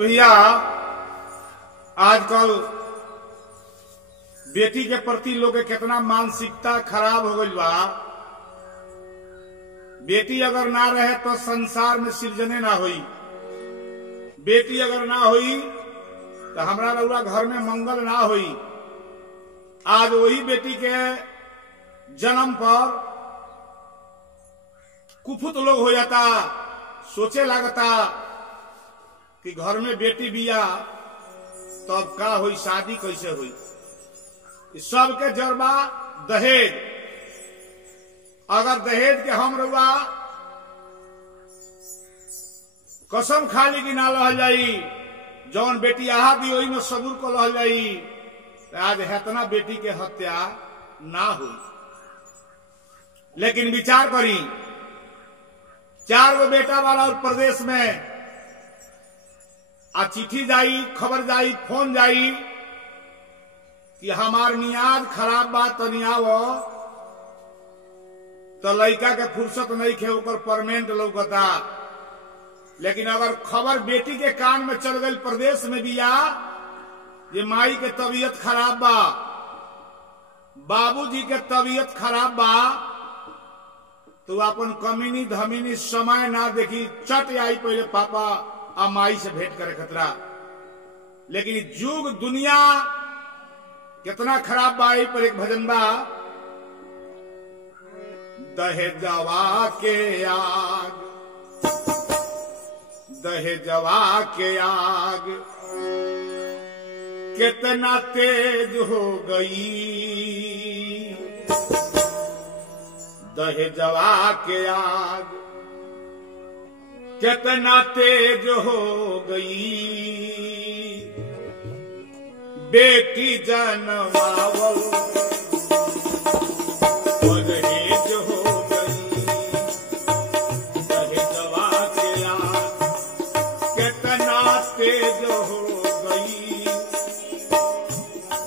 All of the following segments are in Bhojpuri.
भैया आजकल बेटी के प्रति लोग के कितना मानसिकता खराब हो गई बा। बेटी अगर ना रहे तो संसार में सृजने ना हुई। बेटी अगर ना हुई तो हमारा रउरा घर में मंगल ना हुई। आज वही बेटी के जन्म पर कुफुत लोग हो जाता, सोचे लागता कि घर में बेटी बिया तब का हुई, शादी कैसे हुई। सबके जरबा दहेज। अगर दहेज के हम रउआ कसम खाली की ना लह जाई, जौन बेटी आहा दी वही में सबूर को लह जाई, तो आज हेतना बेटी के हत्या ना हुई। लेकिन विचार करी, 4 गो बेटा वाला और प्रदेश में आ चिट्ठी जाई, खबर जाई, फोन जाई कि हमार मियाज खराब बात तनी आवो, तो लड़का के फुर्सत नहीं खे, ओकर परमानेंट लौकता। लेकिन अगर खबर बेटी के कान में चल गई प्रदेश में भी या ये माई के तबीयत खराब बा, बाबूजी के तबीयत खराब बा, तो अपन कमीनी धमीनी समय ना देखी, चट आई पहले पापा आ माई से भेंट करे खतरा। लेकिन युग दुनिया कितना खराब बा। पर एक भजन बा, दहेजवा के आग, दहेजवा के आग कितना तेज हो गई, दहेजवा के आग कितना तेज हो गई, बेटी जनमावल परहेज हो गई, दहेजवा के आग कितना तेज हो गई,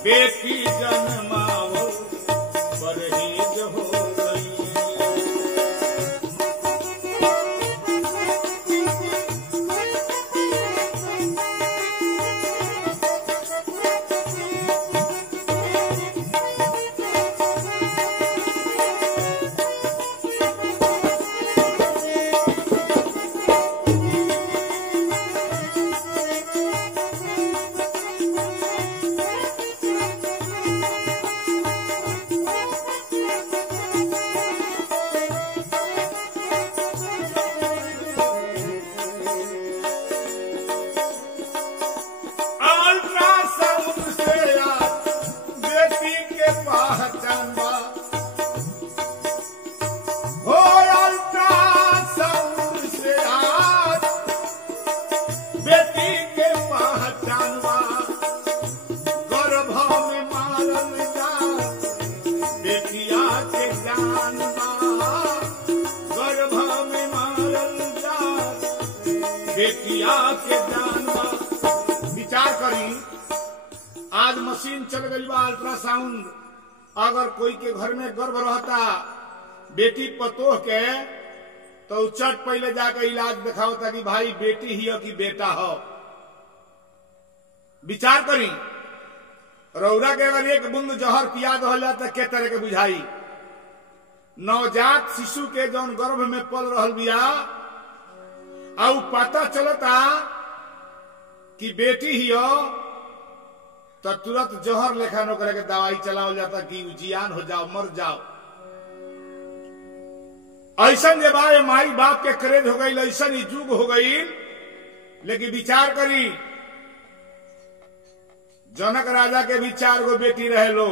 बेटी जनमावल परहेज हो गई। विचार करी, आज मशीन चल गई बा अल्ट्रासाउंड। अगर कोई के घर में गर्भ रहता बेटी पतोह के, तो चट पहले जाकर इलाज दिखावता कि भाई बेटी ही हो कि बेटा हो। विचार करी, रौरा के अगर एक बूंद जहर पिया दहल जाता के तरह के बुझाई। नवजात शिशु के जौन गर्भ में पल रहल बिया और पता चलता कि बेटी ही हो, तो तुरंत जहर लेखा न करे दवाई चलावल जाता कि जियान हो जाओ, मर जाओ। ऐसा जे बारे माई बाप के क्रेज हो गई, ऐसा ही जुग हो गई। लेकिन विचार करी, जनक राजा के भी 4 गो बेटी रहे लो,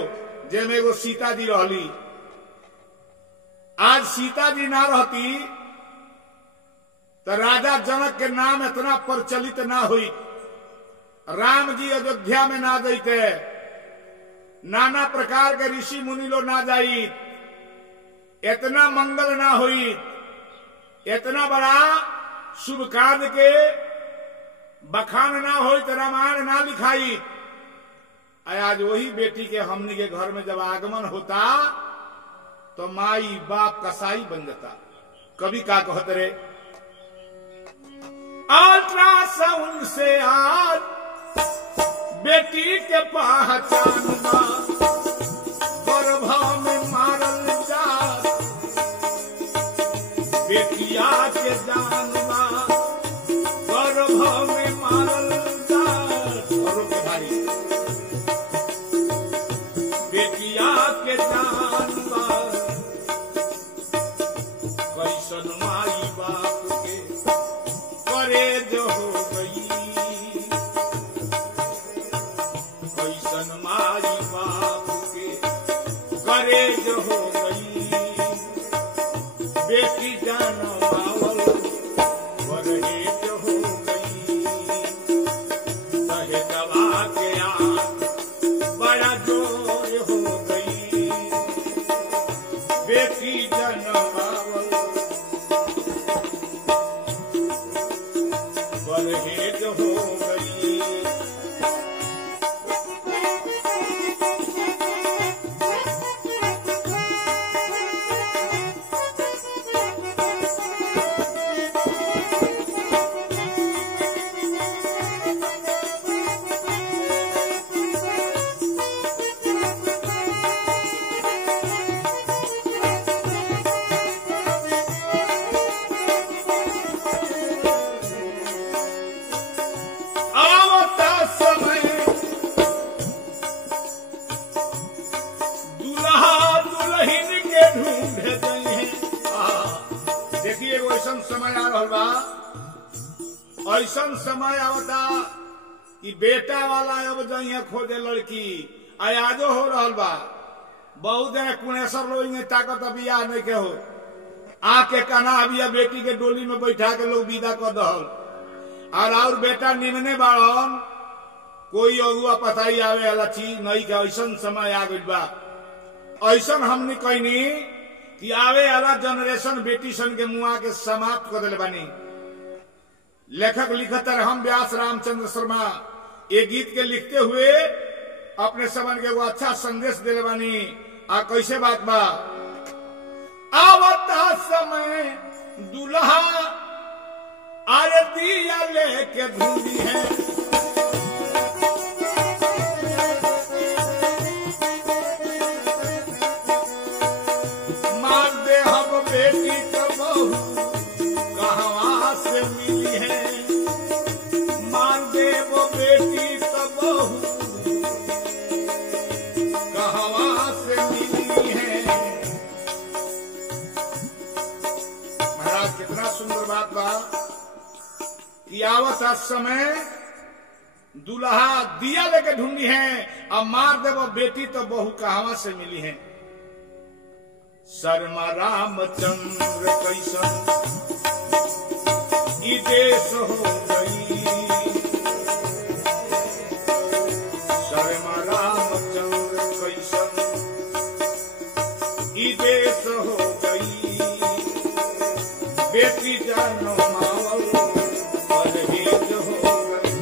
जेमे एगो सीता जी रहली। आज सीता जी ना रहती तो राजा जनक के नाम इतना प्रचलित ना हुई, राम जी अयोध्या में ना देते, नाना प्रकार के ऋषि मुनि लोग ना जाई, इतना मंगल ना हुई, इतना बड़ा शुभ कार्य के बखान ना हुई, तो रामायण ना लिखाई। आज वही बेटी के हमनी के घर में जब आगमन होता तो माई बाप कसाई बन जाता। कभी का कहते रे, अल्ट्रासाउंड से बेटी के पहचान बा गर्भ में मारल जा बेटिया के जान बा गर्भ में मारल जा औरों के भाई बेटिया के जान बा कैसन माई बाप के करे जो हो गई कैसन माई बाप के करे जो हो गई बेटी जनमावल बरहे जो हो गई कहे दवा के आग बड़ा जोर हो गई बेटी जनमावल बरहे जो हो गई आवता समय दुल्हा दुल्हन के ढूंढे गए हैं। देखिए वैसन समय आ रहा बा ऐसन समय आवता कि बेटा वाला अब जइए खोजे लड़की आयाजो हो रहा बा बहुत जगह कुणेश्वर लोग ताकत अभी आ नहीं के हो आके कना अभी बेटी के डोली में बैठा के लोग विदा कर दहल और बेटा निमने बाड़न कोई अगुआ पताई आवे वाला चीज नहीं के ऐसन समय आ गई बा ऐसन हमने कहनी कि आवे वाला जनरेशन बेटी सन के मुआ के समाप्त कर दिले बानी। लेखक लिखत हम व्यास रामचंद्र शर्मा ये गीत के लिखते हुए अपने समन के वो अच्छा संदेश दिले बानी। आ कैसे बात बा आवता समय दुल्हा आरतिया लेके धूली है मार दे हम बेटी तो बहू कहाँ से मिली है मार दे वो बेटी तो बहू कहाँ से मिली है। महाराज कितना सुंदर बात बा कि आवत समय दुल्हा दिया लेके ढूंढी है और मार दे वो बेटी तो बहू कहां से मिली है। शर्मा रामचंद्र कैसन ई देश हो गई शर्मा रामचंद्र कैसन ई देश हो गई बेटी जानो मावल परहेज हो गई।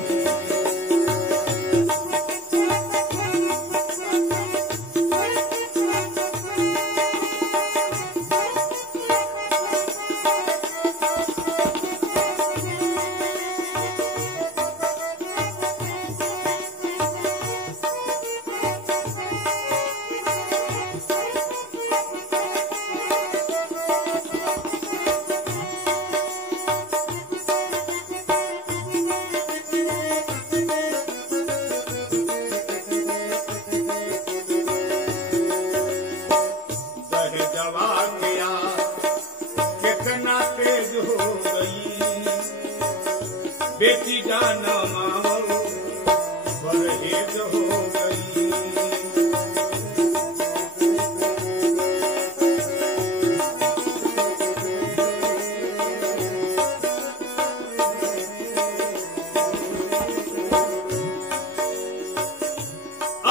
बेटी जाना मावल परहेज हो गई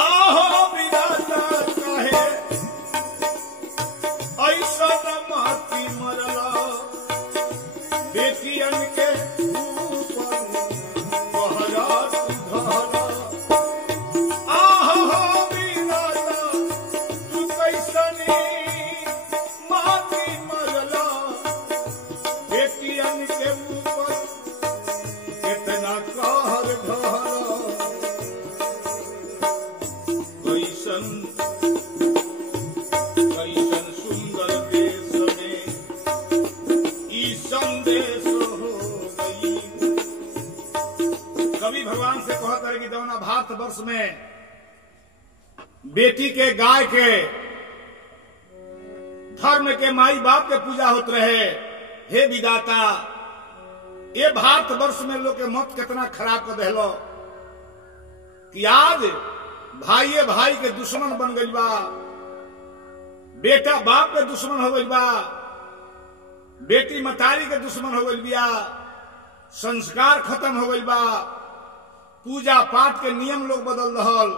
आहो विधाता कहे ऐसा माती मरला बेटियन के कवि भगवान से कहत रहे कि जौना भारत वर्ष में बेटी के गाय के धर्म के माई बाप के पूजा होत रहे, हे विदाता ये भारत वर्ष में लोग के मत कितना खराब कर देलो कि आज भाई भाई के दुश्मन बन गई बा, बेटा बाप के दुश्मन हो गई बा, बेटी मतारी के दुश्मन हो गई बिया, संस्कार खत्म हो गई बा, पूजा पाठ के नियम लोग बदल रहल।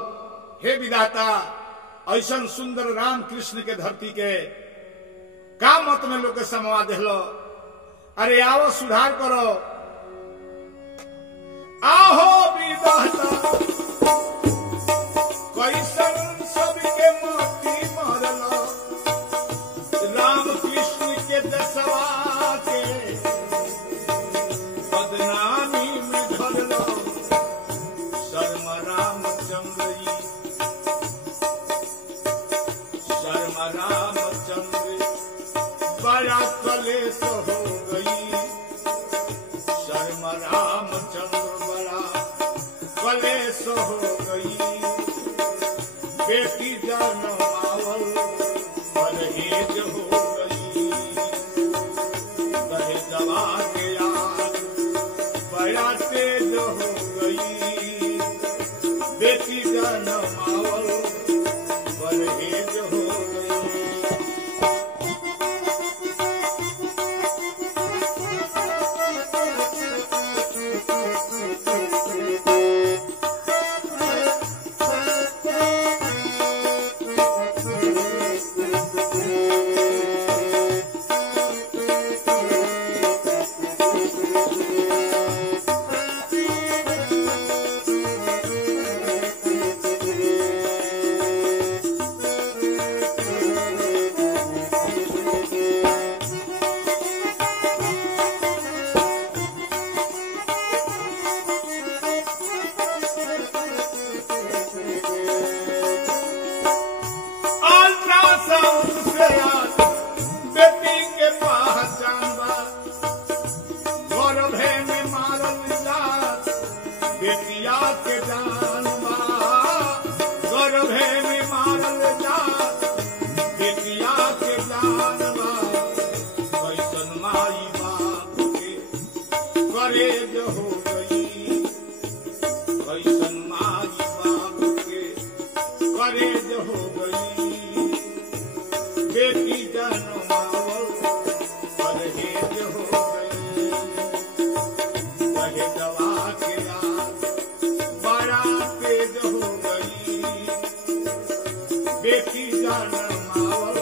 हे विधाता ऐसा सुंदर राम कृष्ण के धरती के का मत में लोग के समवा देलो। अरे आओ सुधार करो, आहो विधाता कैसन सबके मोती मरलो, राम कृष्ण के दसवा के बदनामी में धरलो। शर्म रामचंद्र जी, शर्म रामचंद्र बड़ा कलेश हो गई, शर्म रामचंद्र बड़ा कलेश हो गई। बेटी जनमावल परहेज हो गई, दहेजवा के यार बड़ा तेज हो गई। बेटी जनमावल परहेज हो गई। बेटी जनमावल